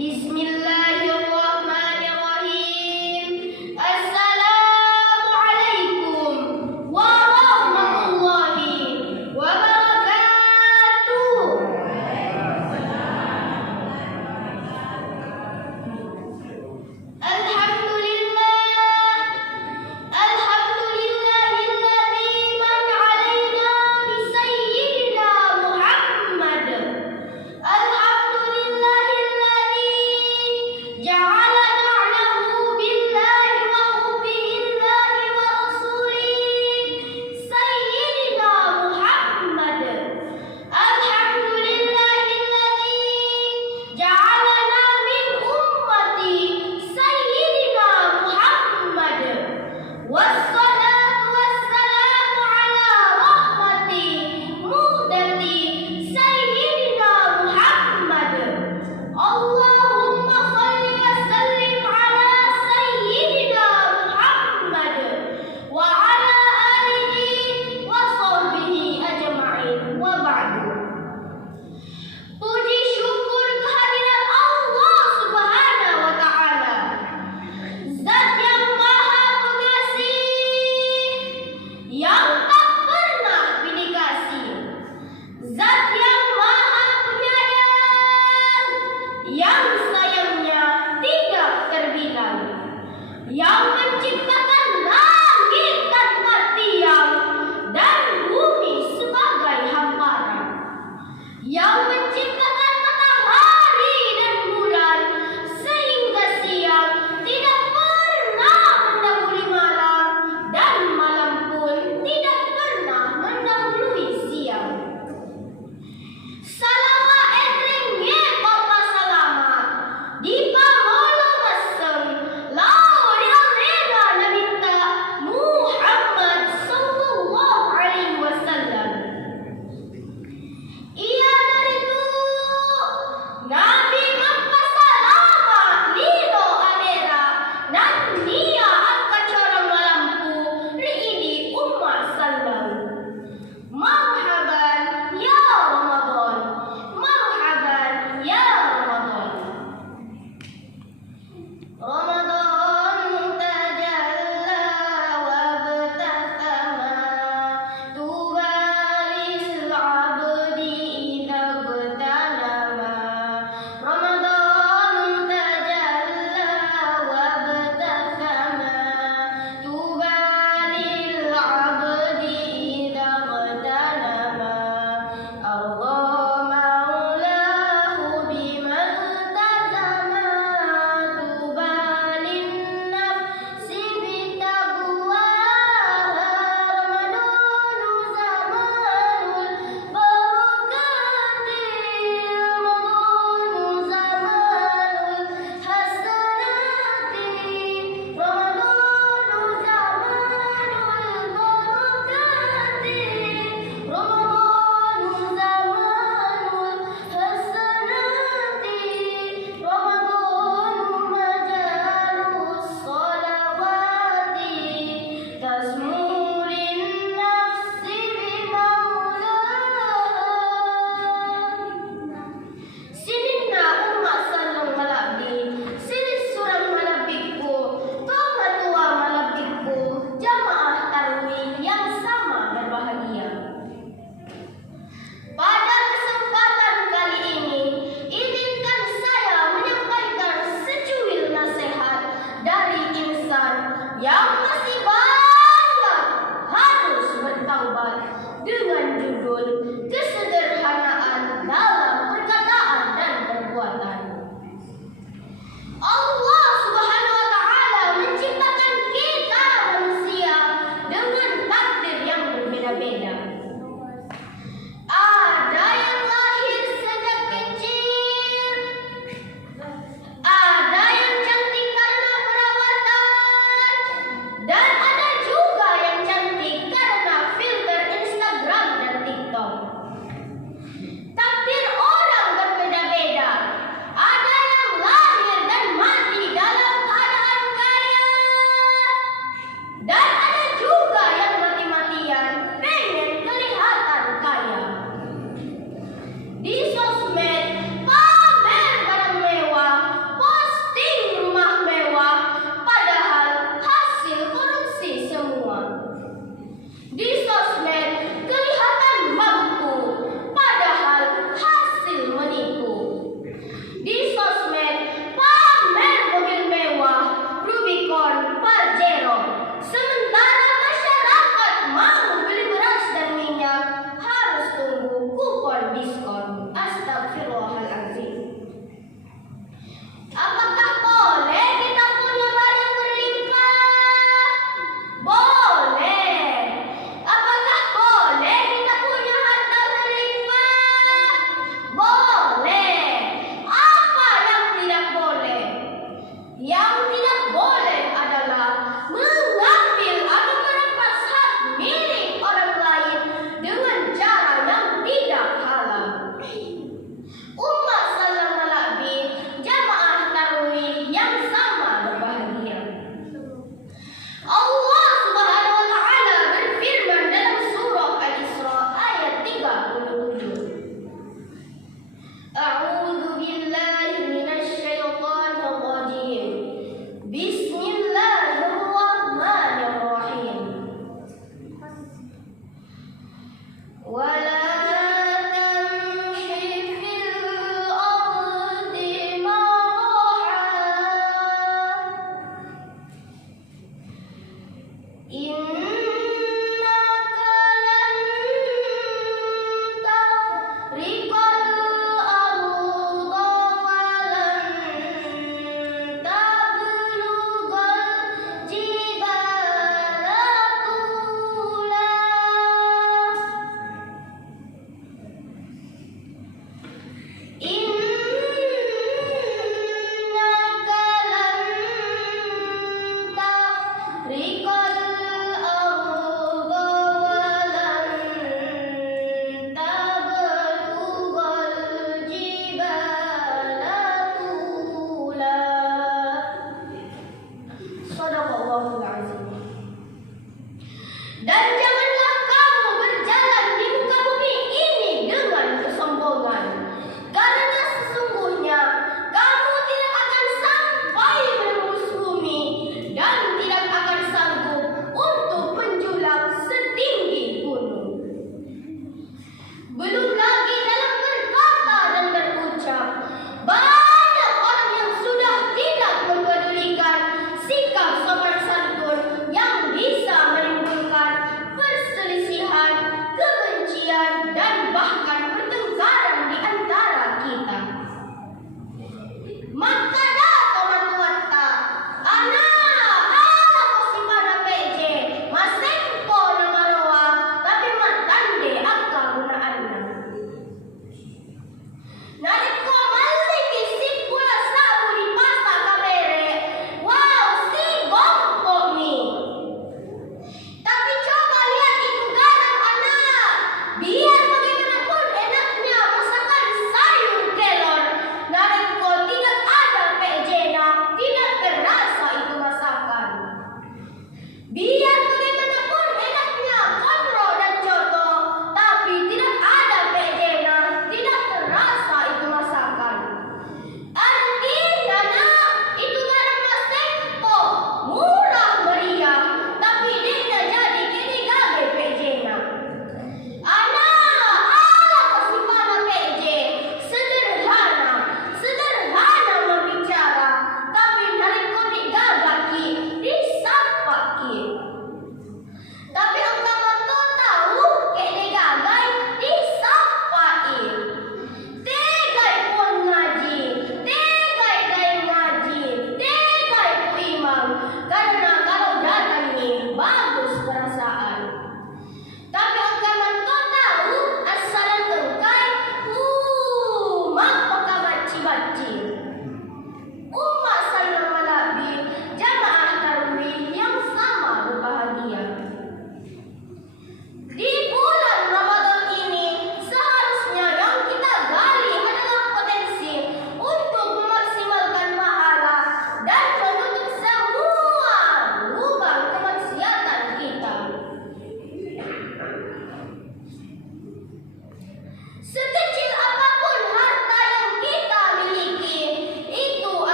Bismillahirrahmanirrahim. Assalamualaikum warahmatullahi wabarakatuh. Alhamdulillahilladzi man 'alaina bi sayyidina Muhammad. Alhamdulillahilladzi ja'ala na'lahu billahi wa hubbillahi wa rasulihi sayyidina Muhammad. Alhamdulillahilladzi ja'alana min ummati sayyidina Muhammad. Wassalatu wassalamu ala rahmati muhdati sayyidina Muhammad. Allahumma salli wa sallim ala sayyidina Muhammad wa ala alihi wa sahbihi ajma'in wa ba'du. Puji syukur kehadirat Allah Subhanahu wa ta'ala, Zat yang maha pengasih, yang tak pernah pilih kasih, Zat yang maha penyayang, yang sayangnya tidak terbilang, yang menciptakan langit tanpa tiang dan bumi sebagai hamparan, yang menciptakan matahari dan bulan sehingga siang tidak pernah mendahului malam dan malam pun tidak pernah mendahului siang. Salawat entring ye Bapak selamat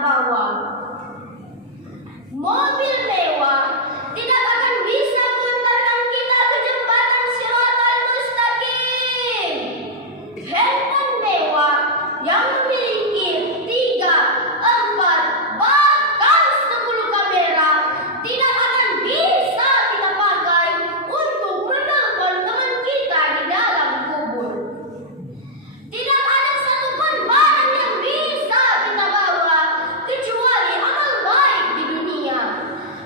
bawa. Mobil mewah tidak akan bisa mengantarkan kita ke jembatan Shiratal Mustaqim. Handphone mewah yang memiliki 3, 4, bahkan 10 kamera tidak akan bisa kita pakai untuk menelpon teman kita di dalam kubur. Tidak ada satupun barang yang bisa kita bawa kecuali amal baik di dunia.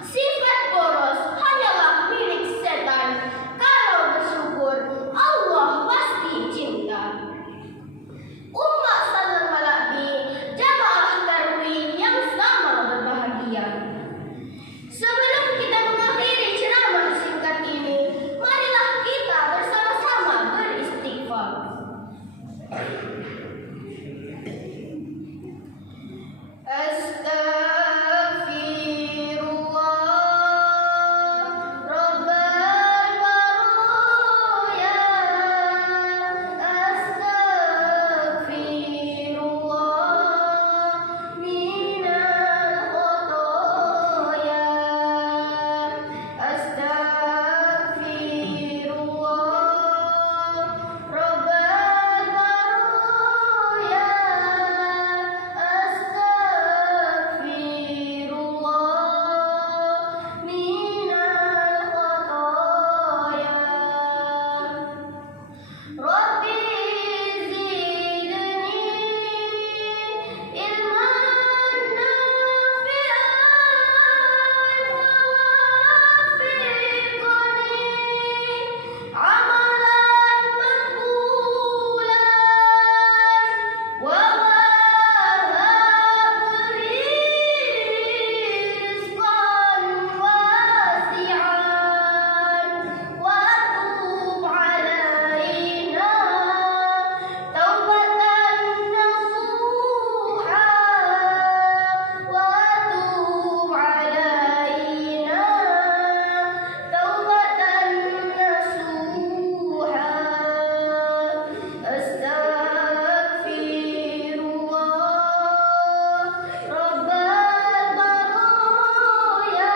Sifat boros hanyalah milik setan. Kalau bersyukur, Allah pasti cinta. Umat salam malabi, jamaah tarawih yang sama berbahagia. Sebelum kita mengakhiri ceramah singkat ini, marilah kita bersama-sama beristighfar. Astaghfirullah Rabbal baraya. Astaghfirullah minal khotoya. Astaghfirullah Rabbal baraya. Astaghfirullah minal khotoya. Rabbi zidni ilman nafi'an wafiqni amalan maqbulan wa wahabli rizqan wasi'an wa tub alaina taubatan nasuha wa tub alaina taubatan nasuha. Astaghfirullah Rabbal baraya.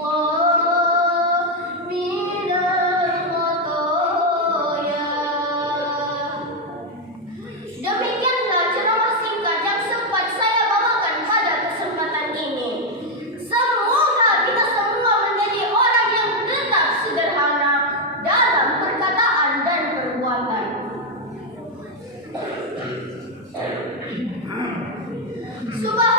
Astaghfirullah minal khotoya. Demikianlah ceramah singkat yang sempat saya bawakan pada kesempatan ini. Semoga kita semua menjadi orang yang tetap sederhana dalam perkataan dan perbuatan. Subhanallah.